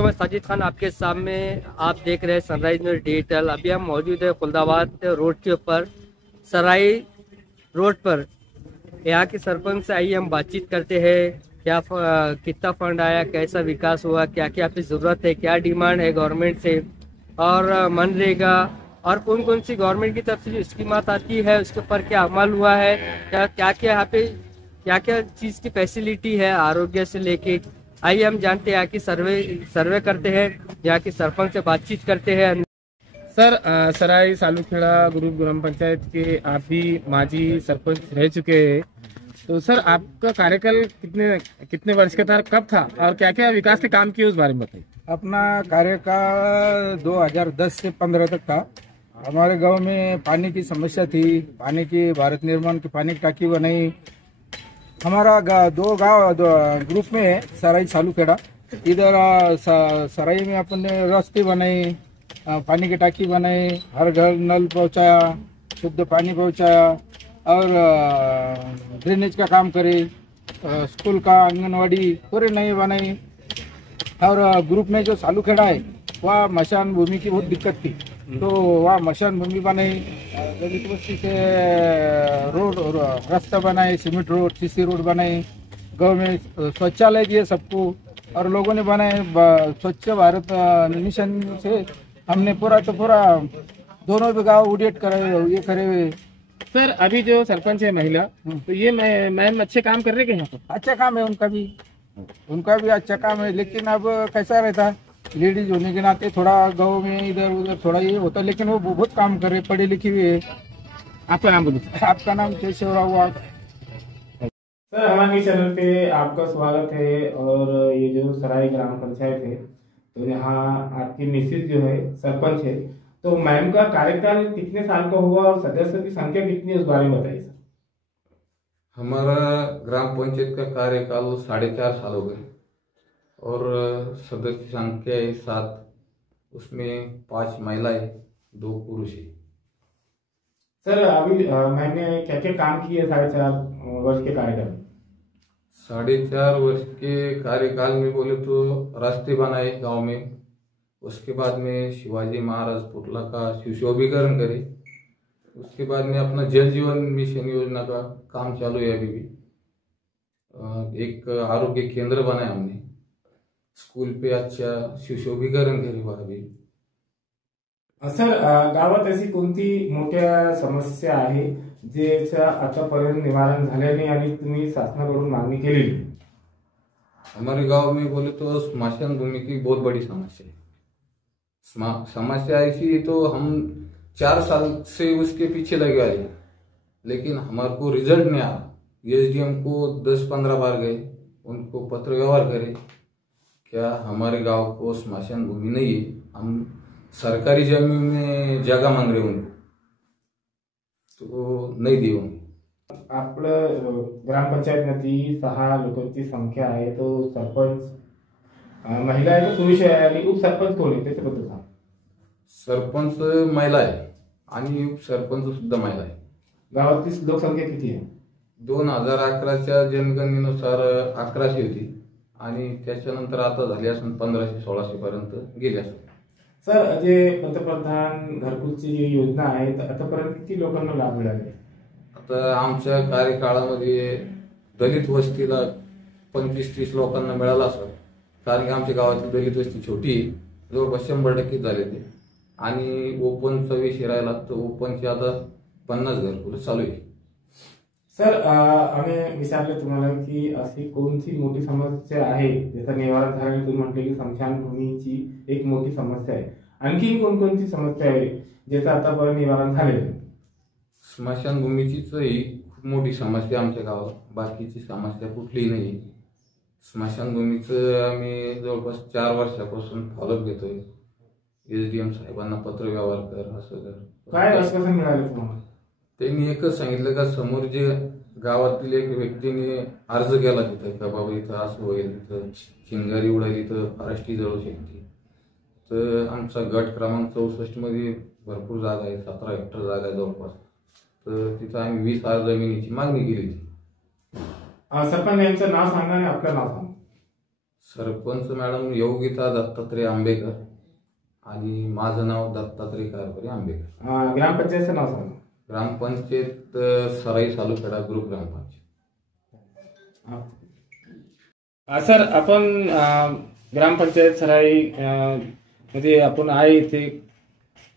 तो मैं साजिद खान आपके सामने, आप देख रहे हैं सनराइज न्यूज़ डिजिटल। अभी हम मौजूद है खुलदाबाद रोड के ऊपर, सराई रोड पर। यहाँ के सरपंच से आइए हम बातचीत करते हैं। कितना फंड आया, कैसा विकास हुआ, क्या क्या आपकी ज़रूरत है, क्या डिमांड है गवर्नमेंट से, और मनरेगा और कौन कौन सी गवर्नमेंट की तरफ से जो स्कीमात आती है उसके ऊपर क्या अमल हुआ है, क्या क्या क्या यहाँ पे क्या क्या चीज़ की फैसिलिटी है आरोग्य से लेके। आइए हम जानते हैं, यहाँ की सर्वे करते हैं, यहाँ की सरपंच से बातचीत करते हैं। सर, सराय सालूखेड़ा ग्रुप ग्राम पंचायत के आप भी माजी सरपंच रह चुके हैं। तो सर, आपका कार्यकाल कितने कितने वर्ष का था, कब था और क्या क्या विकास के काम किए उस बारे में बताइए। अपना कार्यकाल 2010 से 15 तक था। हमारे गांव में पानी की समस्या थी। पानी की भारत निर्माण की पानी की टाकी बनाई। हमारा दो ग्रुप में है, सराई सालूखेड़ा। इधर सराई में अपन ने रास्ते बनाए, पानी की टाकी बनाई, हर घर नल पहुंचाया, शुद्ध पानी पहुंचाया और ड्रेनेज का काम करे। स्कूल का आंगनवाड़ी पूरे नए बनाई। और ग्रुप में जो सालूखेड़ा है वहाँ मशान भूमि की बहुत दिक्कत थी, तो वहाँ मशान भूमि बनाई। दलित बस्ती से रोड रास्ता बनाए, सीमेंट रोड, सीसी रोड बनाए। गाँव में शौचालय दिए सबको और लोगों ने बनाए। स्वच्छ भारत मिशन से हमने पूरा दोनों भी गाँव ऑडिट करे, ये करे हुए। सर, अभी जो सरपंच है महिला, तो ये मैम अच्छे काम कर रहे हैं यहाँ पर? अच्छा काम है उनका भी अच्छा काम है। लेकिन अब कैसा रहता है, लेडीज होने के नाते थोड़ा गाँव में इधर उधर थोड़ा ये होता है, लेकिन वो बहुत काम कर रहे, पढ़े लिखे हुए है। आपका नाम बोलिए। आपका नाम केशवराव। सर, हमारे चैनल पे आपका स्वागत है। और ये जो सराय ग्राम पंचायत है, तो यहाँ आपकी मिसेज जो है सरपंच है, तो मैम का कार्यकाल कितने साल का हुआ और सदस्य की संख्या कितनी है उस बारे में बताइए सर। हमारा ग्राम पंचायत का कार्यकाल 4.5 साल हो गए और सदस्य संख्या है 7। उसमें 5 महिलाएं, 2 पुरुष है। सर, अभी मैंने क्या क्या काम किए 4.5 वर्ष के कार्यकाल में? 4.5 वर्ष के कार्यकाल में बोले तो रास्ते बनाए गांव में। उसके बाद में शिवाजी महाराज पुतला का सुशोभीकरण करे। उसके बाद में अपना जल जीवन मिशन योजना का काम चालू है अभी भी। एक आरोग्य केंद्र बनाया हमने। स्कूल पे अच्छा सुशोभीकरण करे वहाँ भी। सर, गावात अशी कोणती मोठ्या समस्या आहे ज्याचं आतापर्यंत निवारण झाले नाही आणि तुम्ही शासनाकडून मागणी केलेली? हमारे गांव में बोले तो स्मशान भूमि की बहुत बड़ी समस्या है। समस्या ऐसी तो हम 4 साल से उसके पीछे लगे हुए हैं, लेकिन हमारे को रिजल्ट नहीं आया। एसडीएम को 10-15 बार गए, उनको पत्र व्यवहार करे, क्या हमारे गांव को स्मशान भूमि नहीं है, हम सरकारी जमीन में जगह मांग रहे उनको, तो नाही देऊ। आपलं ग्रामपंचायतमध्ये 6 लोकांची संख्या आहे, तो सरपंच महिला आहे तो पुरुष आहे आणि उपसरपंच कोण आहे त्याच्याबद्दल सांग। सरपंच महिला आहे आणि उपसरपंच सुद्धा महिला आहे। गावातली लोकसंख्या किती आहे? 2011च्या जनगणनेनुसार 1100 होती आणि त्याच्यानंतर आता झाली असून 1500-1600 पर्यंत गेली असेल। सर, जे पंतप्रधान घरकुलची जी योजना आहे आतापर्यंत किती लोकांना लाभ मिळाले? आता आमच्या कार्यकाळामध्ये दलित वस्तीला 25-30 लोकांना मिळाला असेल, कारण की आमच्या गावातली दलित वस्ती छोटी आहे, जवळपास 100% झाले ते। आणि ओपनचा विषय राहिला तर ओपनची आता 50 घरकुल चालू आहे। सर, आम्ही विचारले तुम्हाला की अशी कोणती मोठी समस्या आहे ज्याचं निवारण झालं? तुम्ही म्हटले की स्मशानभूमीची एक मोठी समस्या आहे, आणखी कोणकोणती समस्या आहे ज्याचं आतापर्यंत निवारण झालेलं आहे? स्मशानभूमीचीच ही खूप मोठी समस्या आमच्या गावात, बाकीची समस्या कुठलीही नाही। स्मशानभूमीचं आम्ही जवळपास 4 वर्षापासून फॉलोअप घेतोय। एसडीएम साहेबांना पत्र व्यवहार कर, असं कर। काय आश्वासन मिळालं तुम्हाला? त्यांनी एकच सांगितलं का समोर जे गावातील एक व्यक्तीने अर्ज केला तिथं का बाबा इथं असं होईल, इथं चिंगारी उडाली, इथं फॉरेस्टची जळू शकते, तर आमचा गट क्रमांक 64 मध्ये भरपूर जागा आहे, 17 हेक्टर जागा आहे जवळपास, तर तिथं आम्ही 20 आर जमिनीची मागणी केली होती। सरपंच यांचं नाव सांगा आणि आपलं नाव सांगा। सरपंच मॅडम योगिता दत्तात्रय आंबेकर आणि माझं नाव दत्तात्रय कारभारी आंबेकर. ग्रामपंचायतचं नाव सांगा. ग्रामपंचायत सराई सालुखेडा ग्रुप ग्रामपंचायत. सर आपण ग्रामपंचायत सराई मध्ये आपण आहे इथे,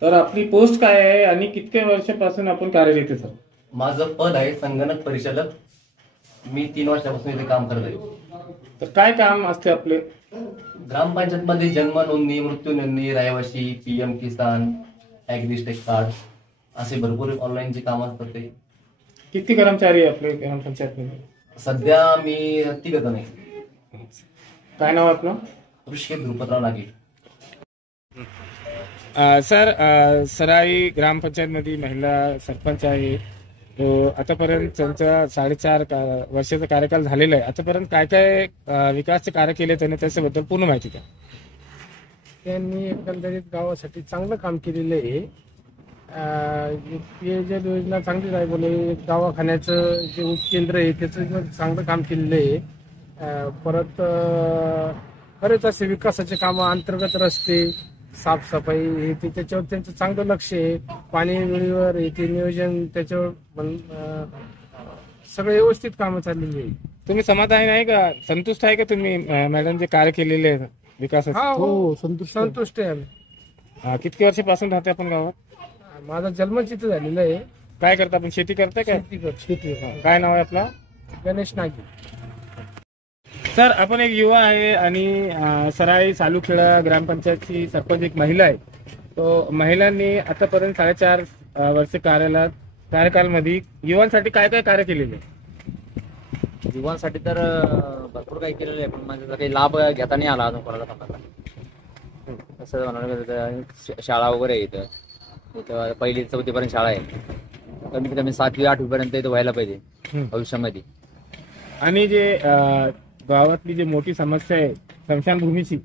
तर आपली पोस्ट काय आहे आणि कितक्या वर्षापासून आपण कार्यरत आहे सर? माझं पद आहे संगणक परिचालक. मी 3 वर्षापासून इथे काम करत आहे. तर काय काम असते आपले? ग्रामपंचायत मध्ये जन्म नोंदणी, मृत्यू नोंदणी, रहिवासी, PM किसान, ॲग्रिस्टेक कार्ड असे भरपूर ऑनलाईनचे काम असतात. ते किती कर्मचारी आहे आपले ग्रामपंचायत मध्ये? सध्या मी 3 जण आहे. काय नाव आहे आपलं? ऋषिकेश ध्रुपदराव नागे. सर सराई ग्रामपंचायत मध्ये महिला सरपंच आहे, तो आतापर्यंत त्यांचा 4.5 वर्षाचा कार्यकाल झालेला आहे. आतापर्यंत काय काय विकासचे कार्य केले त्याने, त्याच्याबद्दल पूर्ण माहिती द्या. त्यांनी एकंदरीत गावासाठी चांगलं काम केलेलं आहे. पेयजल योजना चांगली राबवली. दवाखान्याचं जे उपकेंद्र आहे त्याचं चांगलं काम केलेलं आहे. परत बरेच असे विकासाचे कामं, अंतर्गत रस्ते, साफसफाई हे ते त्याच्यावर त्यांचं चांगलं लक्ष आहे. पाणी वेळेवर येते, नियोजन त्याच्यावर सगळे व्यवस्थित कामं चाललेली आहे. तुम्ही समाधानी आहे का, संतुष्ट आहे का तुम्ही मॅडम जे कार्य केलेले आहे विकासाचे? हो, संतुष्ट आहे आम्ही. किती वर्षापासून राहते आपण गावात? माझा जन्मच इथं झालेला आहे. काय करता आपण? शेती करताय का? शेती. काय नाव आहे आपला? गणेश नागे. सर आपण एक युवा आहे आणि सराई सालुखेडा ग्रामपंचायतची सरपंच एक महिला आहे. तो महिलांनी आतापर्यंत 4.5 वर्ष कार्यकालमध्ये युवांसाठी काय काय कार्य केलेले? युवांसाठी तर भरपूर काही केलेलं आहे, पण माझा काही लाभ घेता नाही आला अजून कोणाला कामाला. तसं म्हणायला गेलं तर शाळा वगैरे आहे इथं 1ली ते 4थी पर्यंत शाळा आहे. कमीत कमी 7वी 8वी पर्यंत इथं व्हायला पाहिजे भविष्यामध्ये. आणि जे गावातली जी मोठी समस्या आहे स्मशानभूमीची,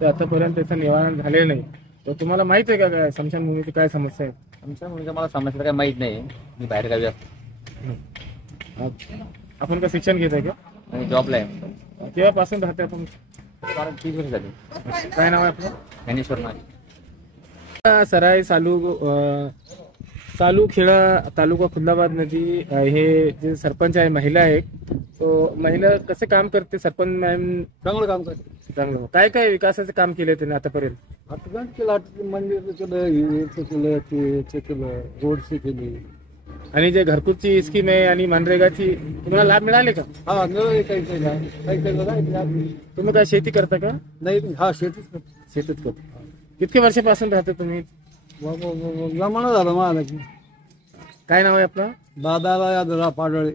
तर आतापर्यंत त्याचं निवारण झालेलं नाही. तर तुम्हाला माहित आहे का स्मशानभूमीची काय समस्या आहे? स्मशानभूमीचं मला समस्या काही माहीत नाही, मी बाहेर गावी असतो. आपण का शिक्षण घेत आहे का? आणि जॉबला आहे. केव्हापासून राहते आपण? 30 वर्ष झाली. काय नाव आहे आपलं? ज्ञानेश्वर नागे. सराई सालुखेडा तालुका खुलदाबाद नदी हे जे सरपंच आहे महिला आहे, तो महिला कसं काम करते सरपंच मॅम? चांगलं काम करते. चांगलं. काय काय विकासाचं काम केलंय त्याने आतापर्यंत? आतापर्यंत केलं, मंदिर केलं, केलं, रोडची केली. आणि जे घरकुलची स्कीम आहे आणि मनरेगाची तुम्हाला लाभ मिळाले का? हा, काही तुम्ही काय शेती करता का? नाही. हा, शेतीच करतो. किती वर्षापासून राहता तुम्ही? जमाना झाला मला. काय नाव आहे आपलं? दादाला पाडळे.